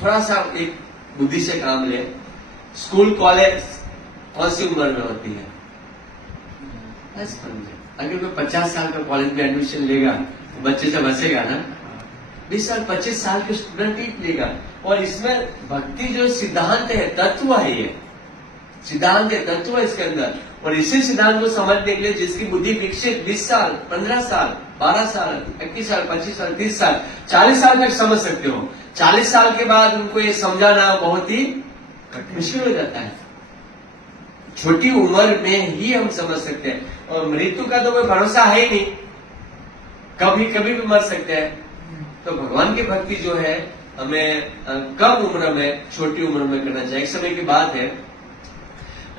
थोड़ा सा एक बुद्धि से काम ले। स्कूल कॉलेज कौन सी उम्र में होती है? बचपन में। अगर कोई 50 साल का कॉलेज में एडमिशन लेगा तो बच्चे से बचेगा ना? 20 साल 25 साल के स्टूडेंट ही लेगा। और इसमें भक्ति जो सिद्धांत है, तत्व है, ये सिद्धांत है, तत्व है इसके अंदर। और इसी सिद्धांत को समझने के लिए जिसकी बुद्धि विकसित 20 साल 15 साल 12 साल 21 साल 25 साल 30 साल 40 साल तक समझ सकते हो, 40 साल के बाद उनको ये समझाना बहुत ही मुश्किल हो जाता है। छोटी उम्र में ही हम समझ सकते हैं। और मृत्यु का तो कोई भरोसा है ही नहीं, कभी कभी भी मर सकते हैं। तो भगवान की भक्ति जो है हमें कम उम्र में, छोटी उम्र में करना चाहिए। एक समय की बात है,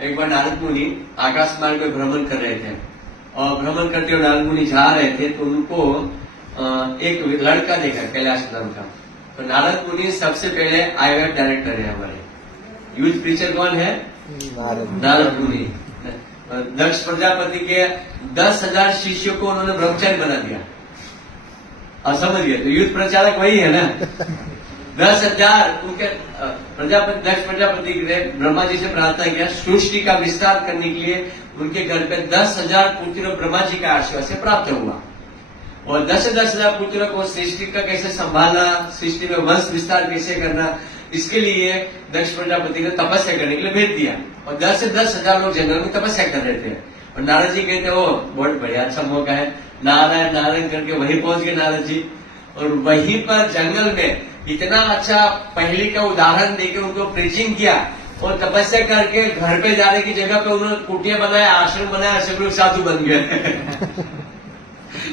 एक बार नारद मुनि आकाश मार्ग में भ्रमण कर रहे थे और भ्रमण करते हुए नारद मुनि जा रहे थे तो उनको एक लड़का देखा कैलाश नाम का। तो नारद मुनि सबसे पहले आईवेफ डायरेक्टर है हमारे, यूथ प्रीचर कौन है? नारद मुनि। दक्ष प्रजापति के 10,000 शिष्यों को उन्होंने ब्रह्मचारी बना दिया। और समझ गए, तो यूथ प्रचारक वही है ना। 10,000 उनके प्रजापति, दक्ष प्रजापति ने ब्रह्मा जी से प्रार्थना किया सृष्टि का विस्तार करने के लिए। उनके घर पे 10,000 पुत्रों ब्रह्मा जी का आशीर्वाद से प्राप्त हुआ। और 10,000 पुत्रों को सृष्टि का कैसे संभालना, सृष्टि में वंश विस्तार कैसे करना, इसके लिए दक्ष प्रजापति ने तपस्या करने के लिए भेज दिया। और 10 से 10,000 लोग जंगल में तपस्या कर रहे थे। और नारद जी कहते हो बहुत बढ़िया अच्छा मौका है, नारायण नारायण करके वहीं पहुंच गए नारद जी। और वहीं पर जंगल में इतना अच्छा पहले का उदाहरण देकर उनको प्रीचिंग किया। और तपस्या करके घर पे जाने की जगह पे उन्होंने कुटिया बनाया, आश्रम बनाया, सब लोग साधु बन गए।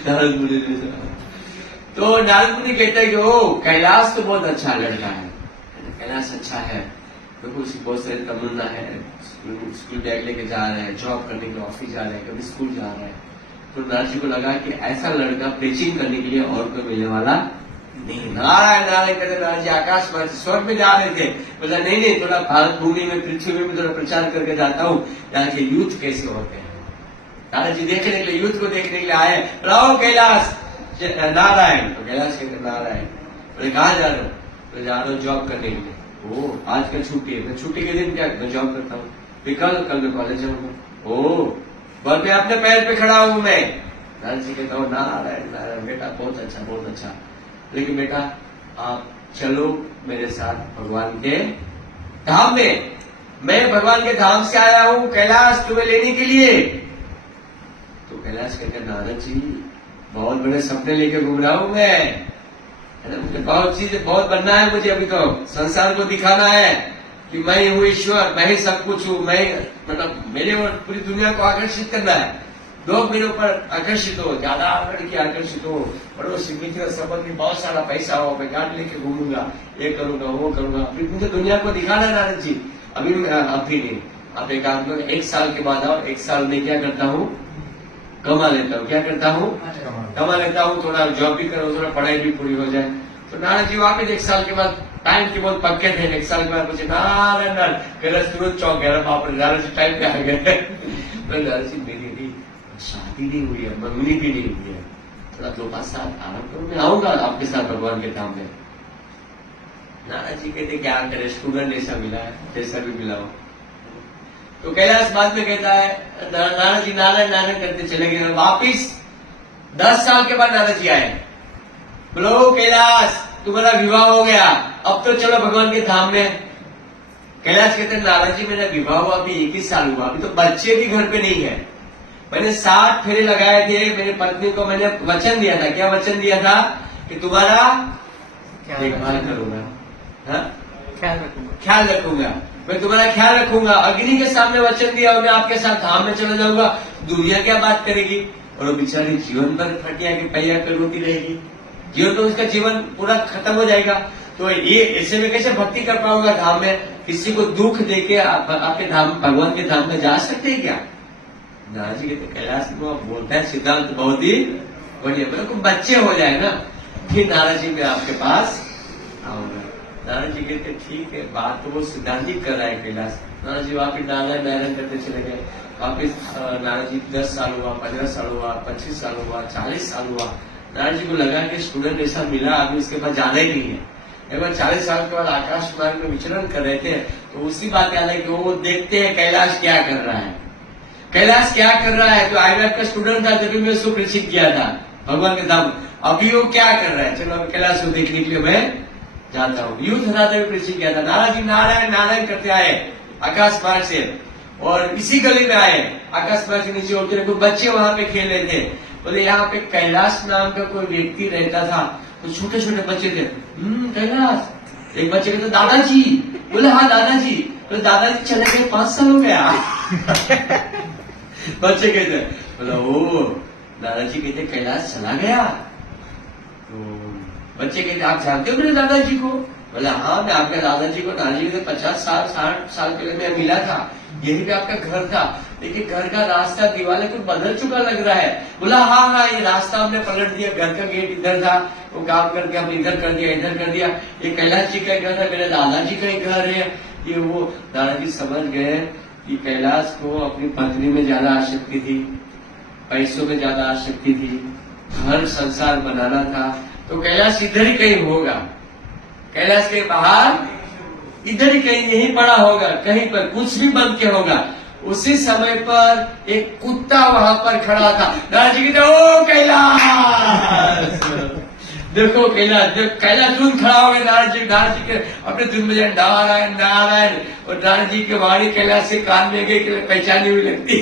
नारद मुनि ने। तो नारद मुनि कहते हैं कि ओ कैलाश तो बहुत अच्छा लड़का है, कैलाश अच्छा है, क्योंकि उसकी बहुत सारी तमन्ना है, स्कूल बैग लेके जा रहे हैं, जॉब करने के लिए ऑफिस जा रहे हैं, कभी स्कूल जा रहे हैं। तो नारद जी को लगा कि ऐसा लड़का प्रीचिंग करने के लिए और कोई मिलने वाला नहीं। नारायण नारायण कहते नारद जी आकाश में स्वर्ग में जा रहे थे। बोला नहीं नहीं, थोड़ा भारत भूमि में, पृथ्वी में भी थोड़ा प्रचार करके जाता हूँ, यहाँ के यूथ कैसे होते हैं। नारद जी देखने के लिए, यूथ को देखने के लिए आए। रहो कैलाश नारायण। तो कैलाश कहते नारायण। बोले कहाँ जा रहे हो? तो जा रहा हूँ जॉब करने के लिए। ओ आज कल छुट्टी है? मैं छुट्टी के दिन क्या मैं जॉब करता हूँ। कल मैं कॉलेज जाऊंगा। ओ बस मैं अपने पैर पे खड़ा हूं मैं। नारद जी कहता हूँ नारायण नारायण बेटा बहुत अच्छा बहुत अच्छा, लेकिन बेटा आप चलो मेरे साथ भगवान के धाम में। मैं भगवान के धाम से आया हूँ कैलाश तुम्हें लेने के लिए। तो कैलाश कहते नारद जी बहुत बड़े सपने लेके घूम रहा हूं मैं, है ना, मुझे बहुत चीजें बहुत बनना है, मुझे अभी तो संसार को दिखाना है कि मैं हूँ ईश्वर, मैं ही सब कुछ हूँ, मैं मतलब मेरे और पूरी दुनिया को आकर्षित करना है। लोग मेरे ऊपर आकर्षित हो, ज्यादा लड़की आकर्षित हो, पड़ोसी मित्र संबंधी बहुत सारा पैसा हो, मैं गाड़ी लेके घूमूंगा, ये करूंगा वो करूंगा, फिर मुझे दुनिया को दिखाना है नारद जी। अभी नहीं, आप एक काम करो, 1 साल के बाद आओ। 1 साल में क्या करता हूँ? कमा लेता हूँ। क्या करता हूँ? कमा लेता हूँ, थोड़ा जॉब भी करो, थोड़ा पढ़ाई भी पूरी हो जाए। तो नारद जी वापिस 1 साल के बाद टाइम के बहुत पक्के थे। 1 साल के बाद मुझे नारायण कैलाश तुरंत चौंक गया, बाप रे नारद जी टाइम पे आ गए। तो नारद जी मेरी भी शादी नहीं हुई है, मंगनी भी नहीं हुई है, थोड़ा 2-5 साल आराम करो, मैं आऊंगा आपके साथ भगवान के धाम में। नारद जी कहते क्या करे, स्टूडेंट जैसा मिला है, जैसा भी मिला हो। तो कैलाश बाद में कहता है, नारद जी नारायण नारायण करते चले गए। वापिस 10 साल के बाद नारद जी आए। बोलो कैलाश तुम्हारा विवाह हो गया, अब तो चलो भगवान के धाम में। कैलाश कहते नारद जी मेरा विवाह हुआ अभी 21 साल हुआ, अभी तो बच्चे भी घर पे नहीं है। मैंने 60 फेरे लगाए थे, मेरी पत्नी को मैंने वचन दिया था। क्या वचन दिया था? कि तुम्हारा देखभाल करूंगा, ख्याल रखूंगा, मैं तुम्हारा ख्याल रखूंगा। अग्नि के सामने वचन दिया और मैं आपके साथ धाम में चला जाऊंगा। दुनिया क्या बात करेगी? और वो बेचारी जीवन भर खटिया के पहिया पे रोती रहेगी, जीवन तो उसका जीवन पूरा खत्म हो जाएगा। तो ये ऐसे में कैसे भक्ति कर पाऊंगा धाम में? किसी को दुख देके आपके धाम, भगवान के धाम में जा सकते हैं क्या? नारद जी कहते कैलाश को बोलता है सिद्धांत बहुत ही बढ़िया, मेरे को बच्चे हो जाए ना फिर नारद जी मैं आपके पास आऊंगा। नारद जी कहते ठीक है, बात तो वो सिद्धांत जी कर रहा है कैलाश। नारद जी वापिस नारायण नारायण करते चले गए। वापिस नारद जी 10 साल हुआ, 15 साल हुआ, 25 साल हुआ, 40 साल हुआ। नारद जी को लगा कि स्टूडेंट ऐसा मिला, अभी उसके पास जाना ही नहीं है। एक बार 40 साल के बाद आकाश मार्ग में विचरण कर रहे थे, तो उसी बात याद है कि वो देखते हैं कैलाश क्या कर रहा है, कैलाश क्या कर रहा है। तो IMF का स्टूडेंट था, जब भी मैं उसको प्रेषित किया था भगवान के धाम, अभी वो क्या कर रहा है, चलो अभी कैलाश को देखने के लिए मैं जाता हूँ। यूथ हराते हुए प्रेषित किया था, नाराज जी नारायण नारायण करते आए आकाश मार्ग से, और इसी गली में आए आकाश मार्ग से नीचे उतरे, कोई बच्चे वहां पे खेल रहे थे। बोले यहाँ पे कैलाश नाम का कोई व्यक्ति रहता था, तो छोटे छोटे बच्चे थे। कैलाश, एक बच्चे कहते दादाजी, बोले हाँ दादाजी, तो दादाजी चले गए 5 साल हो गया। बच्चे कहते, बोला ओ दादाजी कहते कैलाश चला गया। तो बच्चे कहते आप जानते हो मेरे दादाजी को? बोला हाँ मैं आपके दादाजी को, दादाजी को 50 साल 60 साल पहले मैं मिला था, यही पे आपका घर था, लेकिन घर का रास्ता दीवारें कुछ बदल चुका लग रहा है। बोला हाँ हाँ ये रास्ता हमने पलट दिया, घर का गेट इधर था, वो काम करके हमने इधर कर दिया इधर कर दिया, ये कैलाश जी का घर था, मेरे दादाजी का ही घर है ये वो। दादाजी समझ गए कि कैलाश को अपनी पत्नी में ज्यादा आसक्ति थी, पैसों में ज्यादा आसक्ति थी, घर संसार बनाना था, तो कैलाश इधर ही कहीं होगा, कैलाश के बाहर इधर ही कहीं यहीं पड़ा होगा, कहीं पर कुछ भी बन के होगा। उसी समय पर एक कुत्ता वहां पर खड़ा था। दादाजी कहते ओ कैलाश, देखो कैलाश, कैलाश दूर खड़ा हो गया। दादाजी के अपने धुन में जाए नारायण नारायण, और दादाजी के वाणी कैलाश से कान में गई, पहचानी हुई लगती।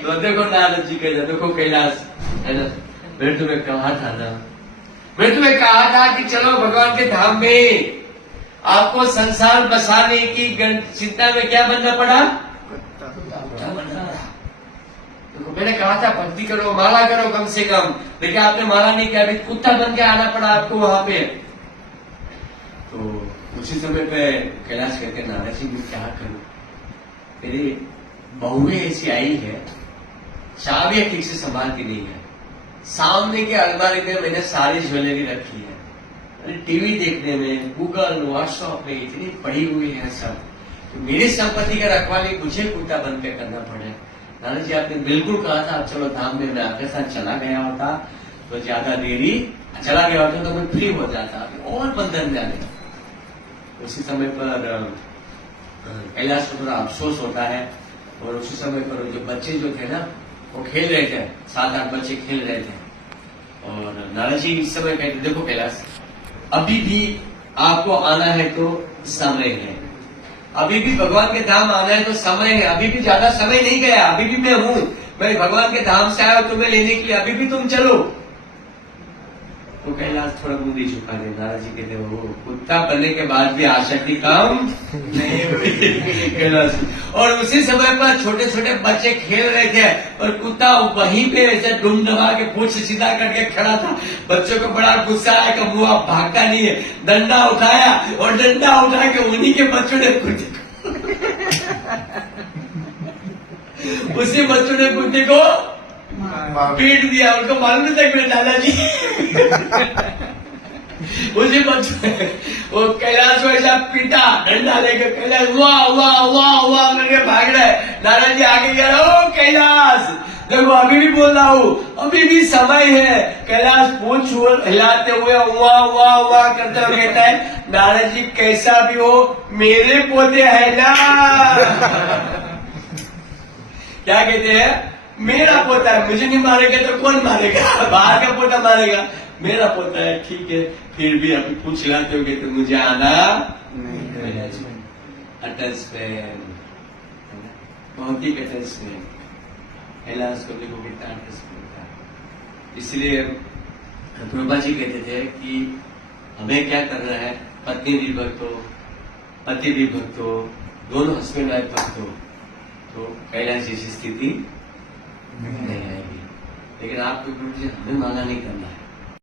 तो देखो दादाजी कहते देखो कैलाश है ना, मैंने तुम्हें कहा था ना, मैंने तुम्हें कहा था कि चलो भगवान के धाम में, आपको संसार बसाने की चिंता में क्या बनना पड़ा? कुत्ता बनना पड़ा। देखो मैंने कहा था भक्ति करो, माला करो कम से कम, लेकिन आपने माला नहीं किया, अभी कुत्ता बन के आना पड़ा आपको वहां पे। तो उसी समय पे कैलाश कहते नारायण जी मैं क्या करूं, तेरी बहुएं ऐसी आई है, चाबियां ठीक से संभालती नहीं है, सामने के अलमारी में मैंने सारी ज्वेलरी रखी है, टीवी देखने में गूगल व्हाट्सएप में इतनी पड़ी हुई है सब, तो मेरी संपत्ति का रखवाली मुझे कुत्ता बन के करना पड़े। नाना जी आपने बिल्कुल कहा था चलो धाम में, मैं आपके साथ चला गया होता तो ज्यादा देरी चला गया होता तो मैं फ्री हो जाता, और बंधन में आ गया। उसी समय पर कैलाश को थोड़ा अफसोस होता है, और उसी समय पर जो बच्चे जो थे ना वो खेल रहे थे, 7-8 बच्चे खेल रहे थे, और नाना जी इस समय कहते देखो कैलाश अभी भी आपको आना है तो समय है, अभी भी भगवान के धाम आना है तो समय है, अभी भी ज्यादा समय नहीं गया, अभी भी मैं हूं, मैं भगवान के धाम से आया तुम्हें लेने के लिए, अभी भी तुम चलो। तो कैलाश थोड़ा मुंह नहीं झुका दे। नाराज जी कहते वो कुत्ता बनने के बाद भी आसक्ति कम नहीं हुई कैलाश। और उसी समय पर छोटे छोटे बच्चे खेल रहे थे और कुत्ता वहीं पे ऐसे डुमडुमा के पूंछ सीधा करके खड़ा था। बच्चों को बड़ा गुस्सा आया कि मुंह आप भागता नहीं है, डंडा उठाया और डंडा उठा के उन्हीं के बच्चों ने कुत्ते उसी बच्चों ने कुत्ते को पीट दिया। उनको मालूम नहीं था कि मेरे दादाजी उसी बच्चों वो कैलाश को ऐसा पीटा डंडा लेकर, कैलाश वाह वाह वाह वाह करके भाग रहा है। दादाजी आगे गया ओ कैलाश देखो अभी भी बोल रहा हूँ, अभी भी समय है। कैलाश पूंछ हिलाते हुए वाह वाह वाह करते हुए कहता है दादाजी कैसा भी हो मेरे पोते है ना। क्या कहते हैं, मेरा पोता है, मुझे नहीं मारेगा तो कौन मारेगा, बाहर का पोता मारेगा, मेरा पोता है ठीक है। फिर भी अभी पूछ लाते हो तो मुझे आना नहीं। अटैचमेंट बहुत ही अटैचमेंट, कैलाश को देखो कितना अटैचमेंट था। इसलिए प्रभा जी कहते थे कि हमें क्या करना है, पत्नी भी भक्त हो पति भी भक्त हो, दोनों हस्बैंड वाइफ भक्त हो, तो कैलाश जैसी स्थिति नहीं आएगी। लेकिन आपको हमें माना नहीं करना है।